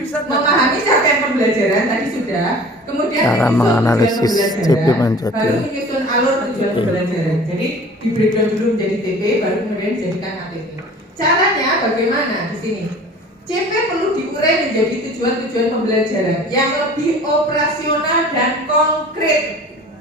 memahami capaian pembelajaran tadi sudah, kemudian cara menganalisis CP menjadi baru menyusun alur tujuan pembelajaran. Jadi di breakdown dulu menjadi TP, baru kemudian dijadikan ATP. Caranya bagaimana di sini? CP perlu diurai menjadi tujuan-tujuan pembelajaran yang lebih operasional dan konkret.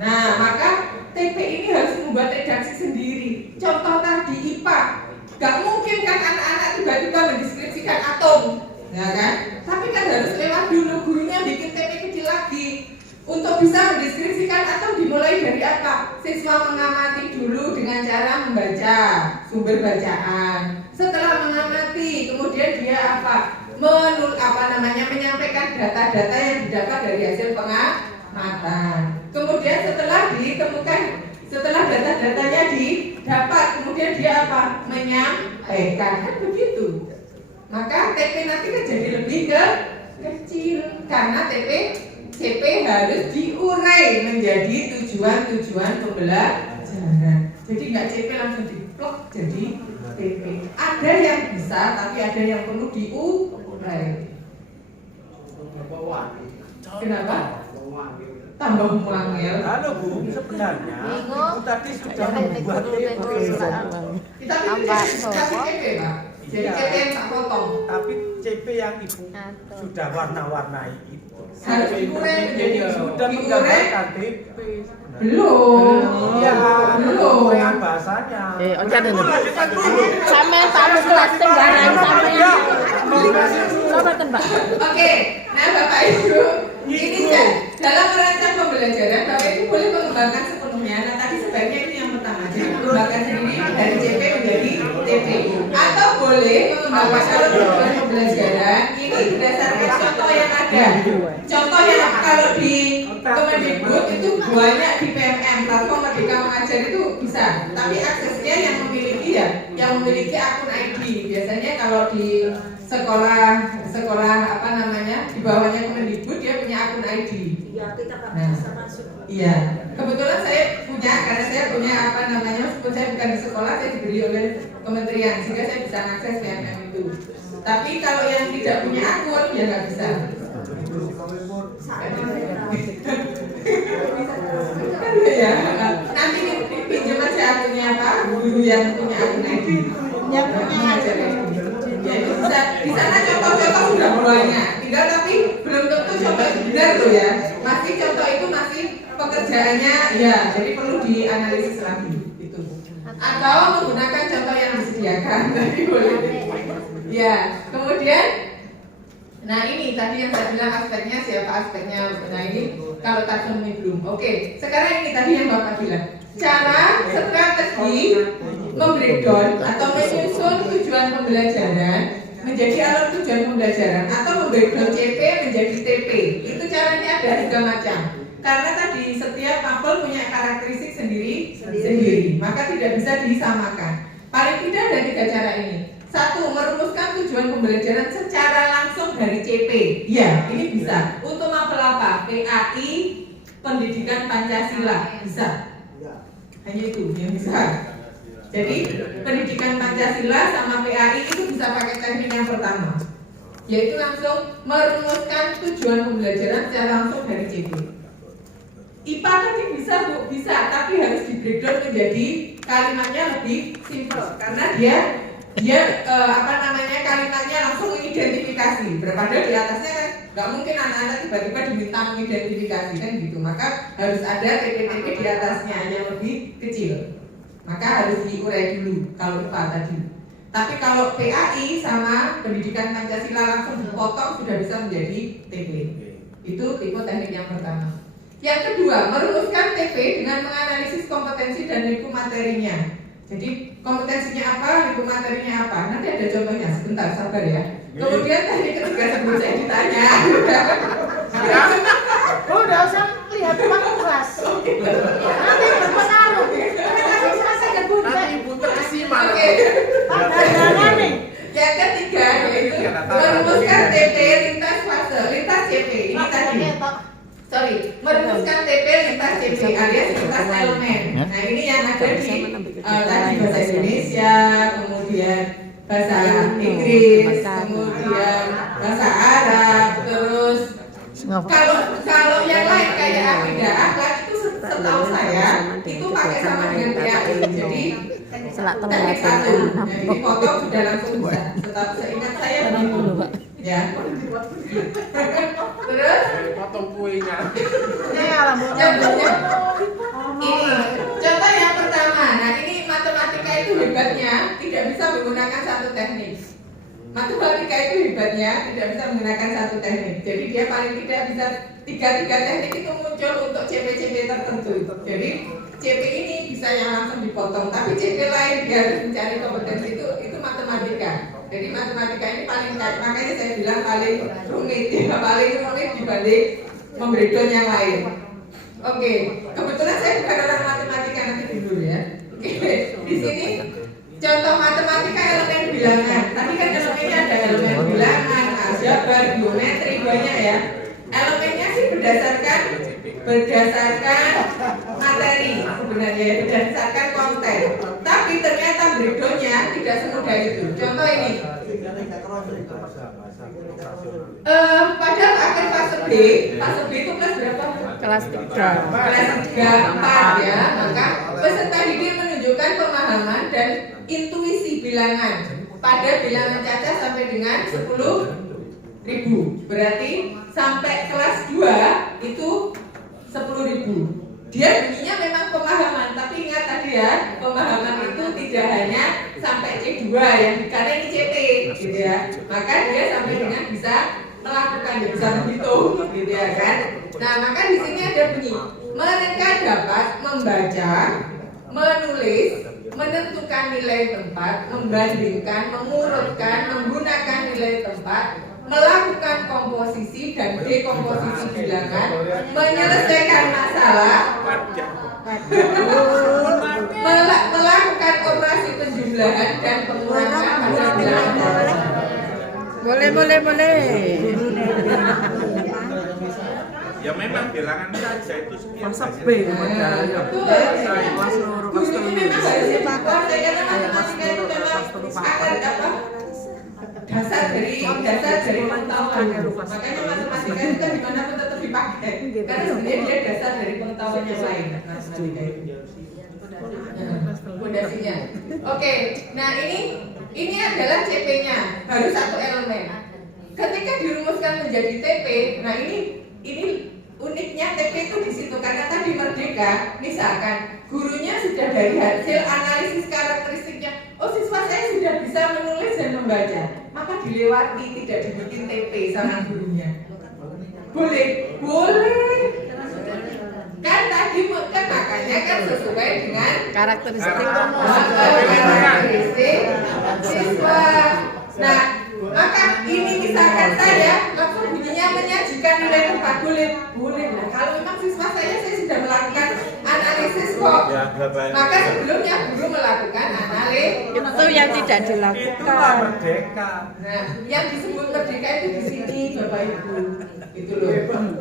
Nah, maka TP ini harus membuat redaksi sendiri. Contoh tadi IPA, gak mungkin kan anak-anak tiba-tiba mendeskripsikan atom, ya kan? Tapi kan harus lewat dulu, gurunya bikin TP kecil lagi. Untuk bisa mendeskripsikan atom dimulai dari apa? Siswa mengamati dulu dengan cara membaca sumber bacaan. Setelah mengamati, kemudian dia apa? Menyampaikan data-data yang didapat dari hasil pengamatan. Kemudian setelah data-datanya didapat, kemudian dia apa? Menyampaikan, kan begitu. Maka TP nanti kan jadi lebih kecil karena CP harus diurai menjadi tujuan-tujuan pembelajaran. Jadi nggak CP langsung diplok jadi TP. Ada yang bisa, tapi ada yang perlu diurai. Kenapa? Tambah muangel. Halo Bu, sebenarnya itu tadi sudah membuat CP, Pak. Jadi CP yang tak potong. Tapi CP yang Ibu sudah warna-warnai itu harus diurai menjadi sudah menggambarkan TP. Belum. Iya, belum. Urean bahasanya. Oke dulu. Sampai tahu kelas tenggaran sampai. Coba tembak. Oke, nah Bapak Ibu, ini dalam merancang pembelajaran Bapak Ibu boleh mengembangkan sepenuhnya. Nah tadi sebaiknya ini yang pertama, jadi mengembangkan sendiri dari CP menjadi TP. Atau boleh mengembangkan alur tujuan pembelajaran ini berdasarkan contoh yang ada. Contoh yang kalau di Kemendikbud itu banyak di PMM, platform Merdeka Mengajar itu bisa. Tapi aksesnya yang memiliki akun ID. Biasanya kalau di sekolah apa namanya di bawahnya Kemendikbud dia punya akun ID. Iya, kita nggak bisa masuk. Iya, kebetulan saya punya karena saya punya apa namanya meskipun saya bukan di sekolah saya diberi oleh kementerian sehingga saya bisa mengakses PMM itu. Tapi kalau yang tidak punya akun ya nggak bisa. Ya, nanti pinjam aja akunnya Pak guru yang punya akun ID. Yang punya ajar ID. Ya, itu bisa. Di sana contoh-contoh sudah banyak. Tinggal tapi belum tentu contoh itu benar loh ya. Masih contoh itu masih pekerjaannya ya, jadi perlu dianalisis lagi itu. Atau menggunakan contoh yang disediakan tadi boleh. Ya, kemudian nah ini tadi yang saya bilang aspeknya siapa aspeknya. Nah ini kalau taksonomi belum. Oke, sekarang ini tadi yang Bapak bilang. Cara strategi membreakdown atau menyusun tujuan pembelajaran menjadi alur tujuan pembelajaran atau membreakdown CP menjadi TP. Itu caranya ada 3 macam. Karena tadi setiap mapel punya karakteristik sendiri, maka tidak bisa disamakan. Paling tidak ada 3 cara ini. 1. Merumuskan tujuan pembelajaran secara langsung dari CP. Ya, ini bisa. Untuk mapel apa? PAI, Pendidikan Pancasila. Bisa. Hanya itu yang bisa. Jadi Pendidikan Pancasila sama PAI itu bisa pakai teknik yang pertama, yaitu langsung merumuskan tujuan pembelajaran secara langsung dari CP. IPA tadi bisa Bu, bisa, tapi harus di breakdown menjadi kalimatnya lebih simple karena dia kalimatnya langsung mengidentifikasi. Padahal di atasnya kan nggak mungkin anak-anak tiba-tiba diminta mengidentifikasi kan gitu. Maka harus ada TP-TP di atasnya yang lebih kecil. Maka harus diurai dulu kalau IPA tadi. Tapi kalau PAI sama Pendidikan Pancasila langsung dipotong sudah bisa menjadi TP. Itu tipe teknik yang pertama. Yang kedua, merumuskan TP dengan menganalisis kompetensi dan nilai materinya. Jadi kompetensinya apa, nilai materinya apa. Nanti ada contohnya, sebentar sabar ya. Kemudian teknik ketiga sebelum saya ditanya. Udah usah lihat uang kelas. Nanti berpengaruh. Nanti Ibu terkesima. Oke. Yang ketiga yaitu merumuskan TP lintas fase, lintas CP. Ini tadi. Merumuskan TP lintas CP alias lintas elemen. Nah ini yang ada di tadi bahasa Indonesia, kemudian bahasa Inggris, kemudian bahasa Arab, Kalau yang lain kayak akidah akhlak itu setahu saya itu pakai sama dengan PAI. Jadi teknik satu, jadi foto sudah langsung bisa. Setahu seingat saya begitu, ya. Terus potong kuenya. contohnya ini, contoh yang pertama. Nah ini matematika itu hebatnya tidak bisa menggunakan satu teknik. Matematika itu hebatnya tidak bisa menggunakan satu teknik. Jadi dia paling tidak bisa tiga teknik itu muncul untuk CP tertentu. Jadi CP ini bisa yang langsung dipotong, tapi CP lain dia harus mencari kompetensi itu matematika. Jadi matematika ini paling, makanya saya bilang paling rumit, ya, paling rumit dibanding membreakdown yang lain. Oke, kebetulan saya bukan orang matematika, nanti dulu ya. Oke, di sini contoh matematika elemen bilangan. Tadi kan elemennya ada elemen bilangan, aljabar, geometri, banyak ya. Elemennya sih berdasarkan materi sebenarnya, berdasarkan konten. Tapi ternyata breakdownnya tidak semudah itu. Contoh ini. Pada akhir fase B itu kelas berapa? Kelas 3. Kelas 3, 4 ya. Maka peserta didik menunjukkan pemahaman dan intuisi bilangan pada bilangan caca sampai dengan 10.000. Berarti sampai kelas 2 itu 10.000. Dia bunyinya memang pemahaman, tapi ingat tadi ya, pemahaman itu tidak hanya sampai C2 ya, karena ini CP gitu ya. Maka dia sampai dengan bisa melakukan, bisa menghitung gitu ya kan. Nah, maka di sini ada bunyi, mereka dapat membaca, menulis, menentukan nilai tempat, membandingkan, mengurutkan, menggunakan nilai tempat, melakukan komposisi dan dekomposisi bilangan, menyelesaikan masalah, melakukan operasi penjumlahan dan pengurangan pada bilangan. Boleh. Ya memang bilangan saja itu sekian saja. Gurunya memang harus dikuasai karena matematika itu memang akan dasar dari pengetahuan. Makanya matematika itu kan dimanapun tetap dipakai. Karena sebenarnya dia dasar dari pengetahuan yang lain. Matematika itu. Fondasinya. Oke, nah ini adalah CP-nya, baru satu elemen. Ketika dirumuskan menjadi TP, nah ini uniknya TP itu di situ karena tadi merdeka, misalkan gurunya sudah dari hasil analisis karakteristiknya, oh siswa saya sudah bisa menulis dan membaca, maka dilewati, tidak dibikin TP sama gurunya. Boleh. Kan tadi kan makanya kan sesuai dengan Karakteristik siswa. Nah, maka ini misalkan saya langsung bunyinya menyajikan nilai tempat, boleh. Nah, kalau memang siswa saya sudah melakukan analisis kok, maka sebelumnya guru melakukan analisis. itu yang tidak Itulah dilakukan. merdeka. Nah, yang disebut merdeka itu di sini, Bapak Ibu, itu loh.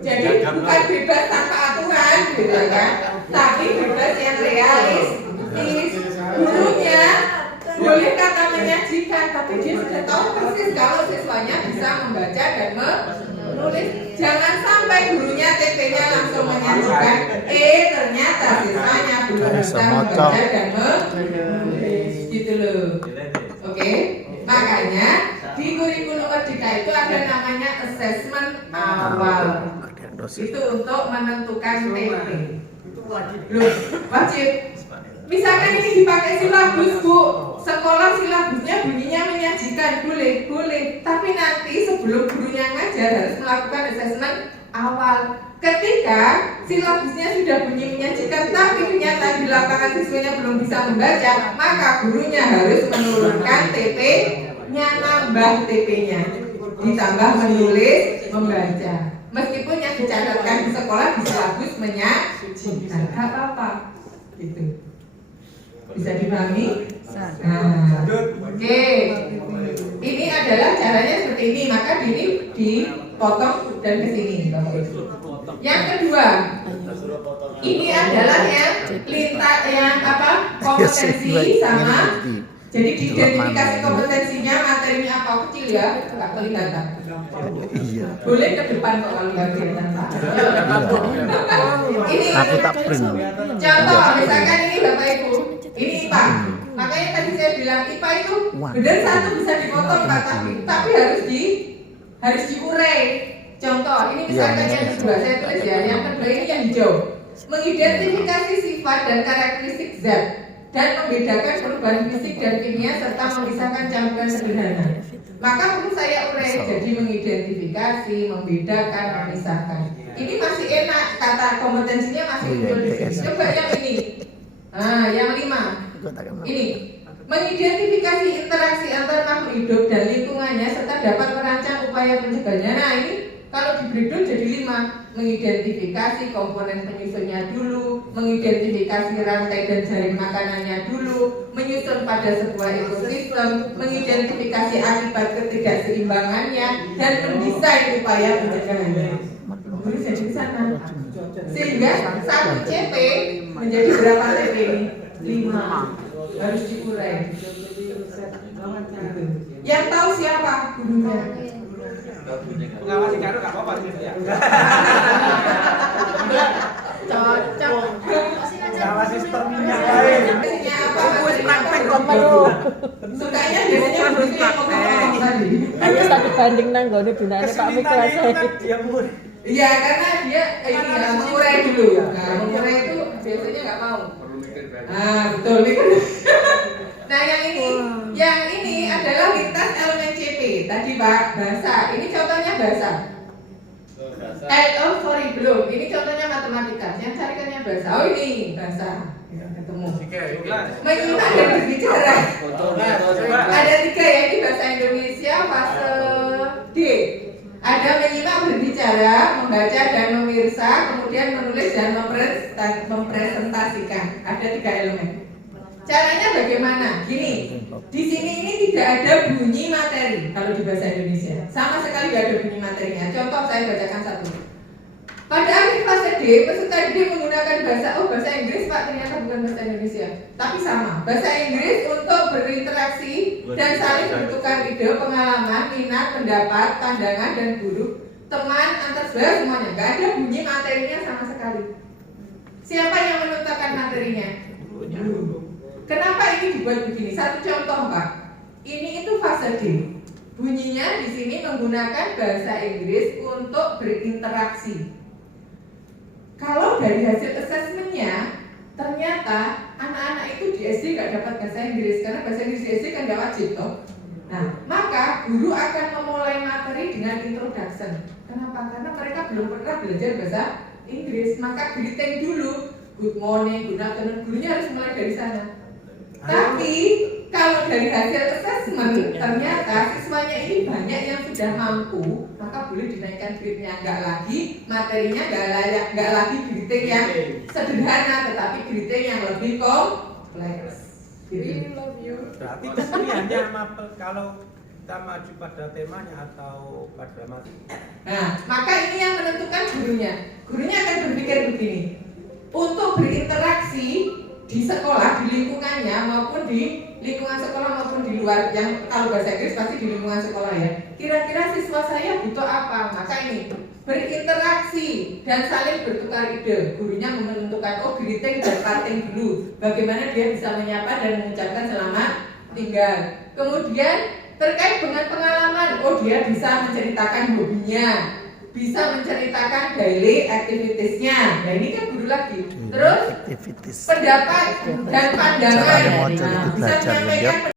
Jadi bukan bebas tanpa aturan, gitu kan? Tapi bebas yang realistis. Gurunya boleh kata menyajikan, tapi dia sudah tahu persis kalau siswanya bisa membaca dan menulis. Jangan sampai gurunya TP-nya langsung menyajikan, ternyata siswanya belum bisa membaca dan menulis, gitu loh. Oke, makanya di kurikulum merdeka itu ada namanya assessment awal. Itu untuk menentukan TP. Loh, wajib. Misalkan ini dipakai silabus, Bu. Sekolah silabusnya bunyinya menyajikan, boleh. Tapi nanti sebelum gurunya ngajar harus melakukan assessment awal. Ketika silabusnya sudah bunyi menyajikan, tapi ternyata di lapangan siswanya belum bisa membaca, maka gurunya harus menurunkan TP-nya, nambah TP-nya, ditambah menulis, membaca. Meskipun yang dicatatkan di sekolah di silabus menyajikan, gak apa-apa. Gitu. Bisa dipahami? Nah, oke. Ini adalah caranya seperti ini. Maka ini dipotong dan ke sini, Bapak Ibu. Yang kedua, ini adalah yang kompetensi sama Jadi diidentifikasi kompetensinya, materinya apa kecil ya, nggak kelihatan. Iya. Boleh ke depan kok kalau nggak kelihatan Pak. Ini Aku tak print. contoh, misalkan ini Bapak Ibu, ini IPA. Makanya tadi saya bilang IPA itu benar satu bisa dipotong Pak, tapi harus diurai. Contoh, ini misalkan yang kedua saya tulis ya, yang kedua ini yang hijau. Mengidentifikasi sifat dan karakteristik zat dan membedakan perubahan fisik dan kimia serta memisahkan campuran sederhana. Maka perlu saya urai jadi mengidentifikasi, membedakan, memisahkan. Ini masih enak, kata kompetensinya masih muncul di sini. Coba yang ini. Nah, yang 5. Ini mengidentifikasi interaksi antar makhluk hidup dan lingkungannya serta dapat merancang upaya mencegahnya. Nah, ini kalau di breakdown jadi 5. Mengidentifikasi komponen penyusunnya dulu, mengidentifikasi rantai dan jaring makanannya dulu, menyusun pada sebuah ekosistem, mengidentifikasi akibat ketidakseimbangannya, dan mendesain upaya pencegahannya. Tulis di sana. Sehingga 1 CP menjadi berapa TP? 5. Harus diurai. Yang tahu siapa gurunya? Ngawasi karo nggak apa-apa sih ya. Cocok. Ngawasi sistemnya lain. Biasanya apa? Wis praktek kok perlu. Sukanya biasanya begitu yang ngomong tadi. Ayo satu banding nang gone binane Pak Mik kelas. Dia murid. Iya, karena dia ini ya, mengurai dulu. Nah, mengurai itu biasanya nggak mau. Ah, betul. Nah, yang ini adalah lintas elemen CP. Tadi Pak, bahasa. Ini contohnya bahasa. Sorry, belum. Ini contohnya matematika. Yang carikannya bahasa. Oh, ini bahasa. Ya, ketemu. Menyimak dan berbicara. Ada 3 ya, ini bahasa Indonesia fase D. Ada menyimak, berbicara, membaca dan memirsa, kemudian menulis dan mempresentasikan. Ada 3 elemen. Caranya bagaimana? Gini, di sini ini tidak ada bunyi materi kalau di bahasa Indonesia. Sama sekali tidak ada bunyi materinya. Contoh saya bacakan satu. Pada akhir fase D, peserta didik menggunakan bahasa Inggris Pak, ternyata bukan bahasa Indonesia, tapi sama. Bahasa Inggris untuk berinteraksi dan saling bertukar ide, pengalaman, minat, pendapat, pandangan dan guru, teman, antar saudara semuanya. Gak ada bunyi materinya sama sekali. Siapa yang menentukan materinya? Kenapa ini dibuat begini? Satu contoh Pak. Ini itu fase D. Bunyinya di sini menggunakan bahasa Inggris untuk berinteraksi. Kalau dari hasil asesmennya, ternyata anak-anak itu di SD nggak dapat bahasa Inggris karena bahasa Inggris di SD kan nggak wajib toh. Nah, maka guru akan memulai materi dengan introduction. Kenapa? Karena mereka belum pernah belajar bahasa Inggris. Maka greeting dulu, good morning, good afternoon. Gurunya harus mulai dari sana. Tapi kalau dari hasil assessment ternyata siswanya ini banyak yang sudah mampu, maka boleh dinaikkan grade-nya. Nggak lagi materinya, nggak lagi greeting yang sederhana, tetapi greeting yang lebih kompleks. Jadi Berarti di sini hanya kalau kita maju pada temanya atau pada materi. Nah, maka ini yang menentukan gurunya. Gurunya akan berpikir begini. Untuk berinteraksi di sekolah, di lingkungannya maupun di lingkungan sekolah maupun di luar, yang kalau bahasa Inggris pasti di lingkungan sekolah ya. Kira-kira siswa saya butuh apa? Maka ini berinteraksi dan saling bertukar ide. Gurunya menentukan greeting dan parting dulu. Bagaimana dia bisa menyapa dan mengucapkan selamat tinggal. Kemudian terkait dengan pengalaman, dia bisa menceritakan hobinya, bisa menceritakan daily activities-nya. Nah ini kan guru lagi. Terus pendapat dan pandangan. Nah, bisa menyampaikan